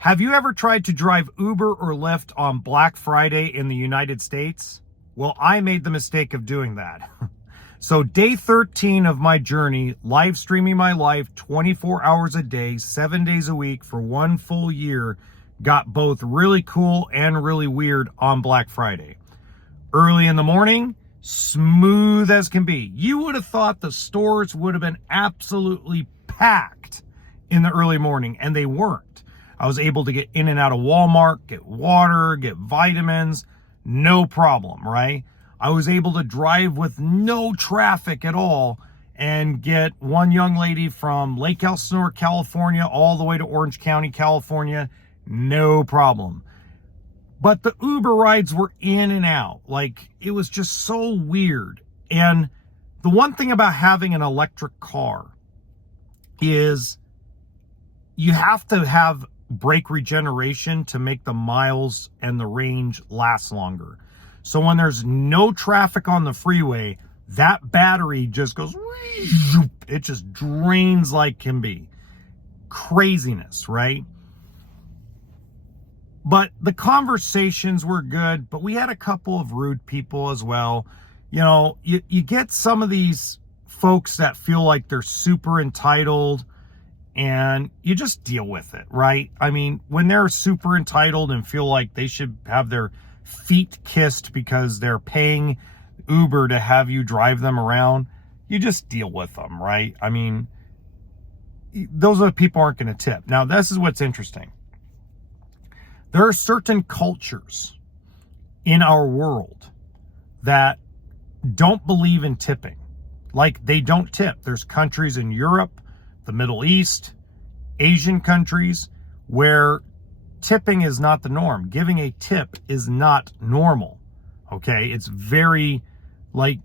Have you ever tried to drive Uber or Lyft on Black Friday in the United States? Well, I made the mistake of doing that. So day 13 of my journey, live streaming my life 24 hours a day, 7 days a week for 1 full year, got both really cool and really weird on Black Friday. Early in the morning, smooth as can be. You would have thought the stores would have been absolutely packed in the early morning, and they weren't. I was able to get in and out of Walmart, get water, get vitamins, no problem, right? I was able to drive with no traffic at all and get one young lady from Lake Elsinore, California, all the way to Orange County, California, no problem. But the Uber rides were in and out. Like, it was just so weird. And the one thing about having an electric car is you have to have brake regeneration to make the miles and the range last longer. So when there's no traffic on the freeway, that battery just goes, it just drains like can be. Craziness, right? But the conversations were good, but we had a couple of rude people as well. You know, you get some of these folks that feel like they're super entitled, and you just deal with it, right? I mean, when they're super entitled and feel like they should have their feet kissed because they're paying Uber to have you drive them around, you just deal with them, right? I mean, those are the people aren't going to tip. Now, this is what's interesting. There are certain cultures in our world that don't believe in tipping. Like, they don't tip. There's countries in Europe, the Middle East, Asian countries, where tipping is not the norm. Giving a tip is not normal. Okay? It's very, like,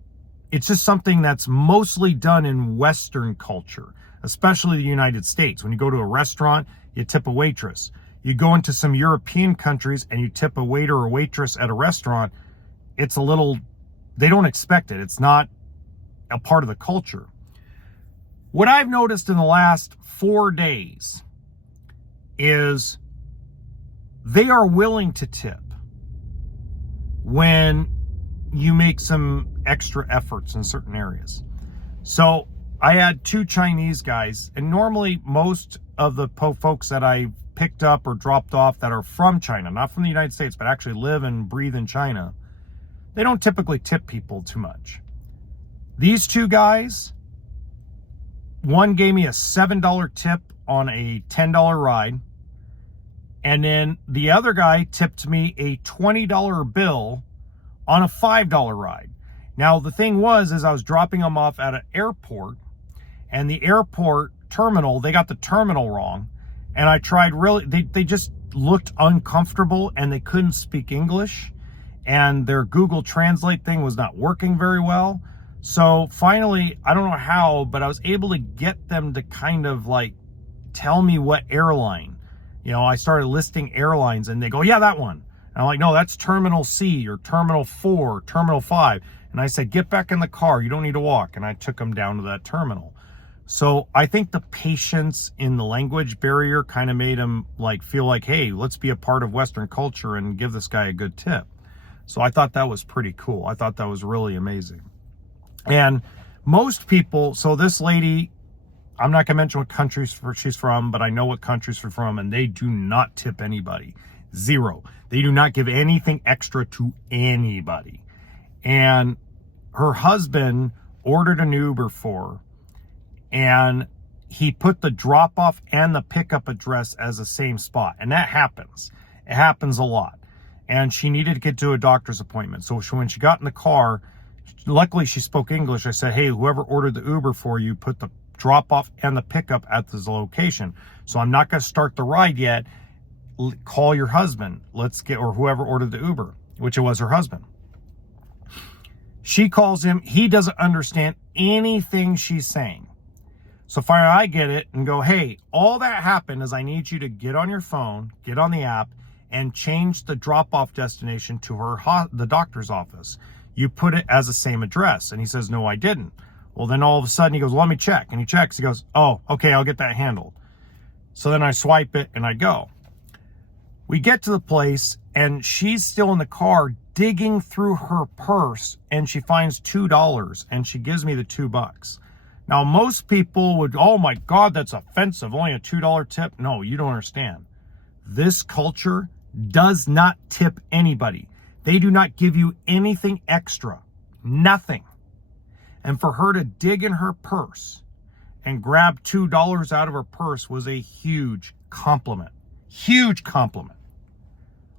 it's just something that's mostly done in Western culture, especially the United States. When you go to a restaurant, you tip a waitress. You go into some European countries and you tip a waiter or waitress at a restaurant, it's a little, they don't expect it. It's not a part of the culture. What I've noticed in the last 4 days is they are willing to tip when you make some extra efforts in certain areas. So I had 2 Chinese guys, and normally most of the folks that I picked up or dropped off that are from China, not from the United States, but actually live and breathe in China, they don't typically tip people too much. These 2 guys, one gave me a $7 tip on a $10 ride, and then the other guy tipped me a $20 bill on a $5 ride. Now, the thing was, is I was dropping them off at an airport, and the airport terminal, they got the terminal wrong, and I tried really, they just looked uncomfortable, and they couldn't speak English, and their Google Translate thing was not working very well. So finally, I don't know how, but I was able to get them to kind of like tell me what airline. You know, I started listing airlines and they go, yeah, that one. And I'm like, no, that's Terminal C or Terminal 4, or Terminal 5. And I said, get back in the car. You don't need to walk. And I took them down to that terminal. So I think the patience in the language barrier kind of made them like feel like, hey, let's be a part of Western culture and give this guy a good tip. So I thought that was pretty cool. I thought that was really amazing. And most people, so this lady, I'm not going to mention what country she's from, but I know what countries she's from, and they do not tip anybody. Zero. They do not give anything extra to anybody. And her husband ordered an Uber for her, and he put the drop-off and the pickup address as the same spot. And that happens. It happens a lot. And she needed to get to a doctor's appointment. So when she got in the car, luckily she spoke English. I said, hey, whoever ordered the Uber for you, put the drop off and the pickup at this location. So I'm not going to start the ride yet. Call your husband. Or whoever ordered the Uber, which it was her husband. She calls him. He doesn't understand anything she's saying. So finally I get it and go, hey, all that happened is I need you to get on your phone, get on the app, and change the drop-off destination to the doctor's office. You put it as the same address. And he says, no, I didn't. Well, then all of a sudden he goes, well, let me check. And he checks. He goes, oh, okay, I'll get that handled. So then I swipe it and I go. We get to the place and she's still in the car digging through her purse, and she finds $2 and she gives me the $2. Now, most people would, oh my God, that's offensive. Only a $2 tip. No, you don't understand. This culture does not tip anybody. They do not give you anything extra. Nothing. And for her to dig in her purse and grab $2 out of her purse was a huge compliment. Huge compliment.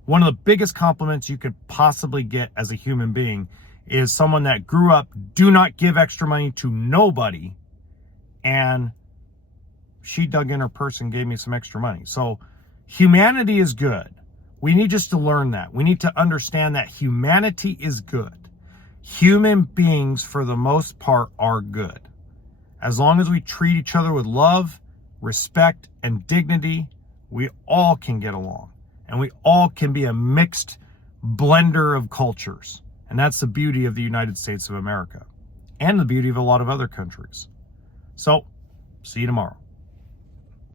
One of the biggest compliments you could possibly get as a human being is someone that grew up, do not give extra money to nobody, and she dug in her purse and gave me some extra money. So humanity is good. We need just to learn that. We need to understand that humanity is good. Human beings, for the most part, are good. As long as we treat each other with love, respect, and dignity, we all can get along. And we all can be a mixed blender of cultures. And that's the beauty of the United States of America. And the beauty of a lot of other countries. So, see you tomorrow.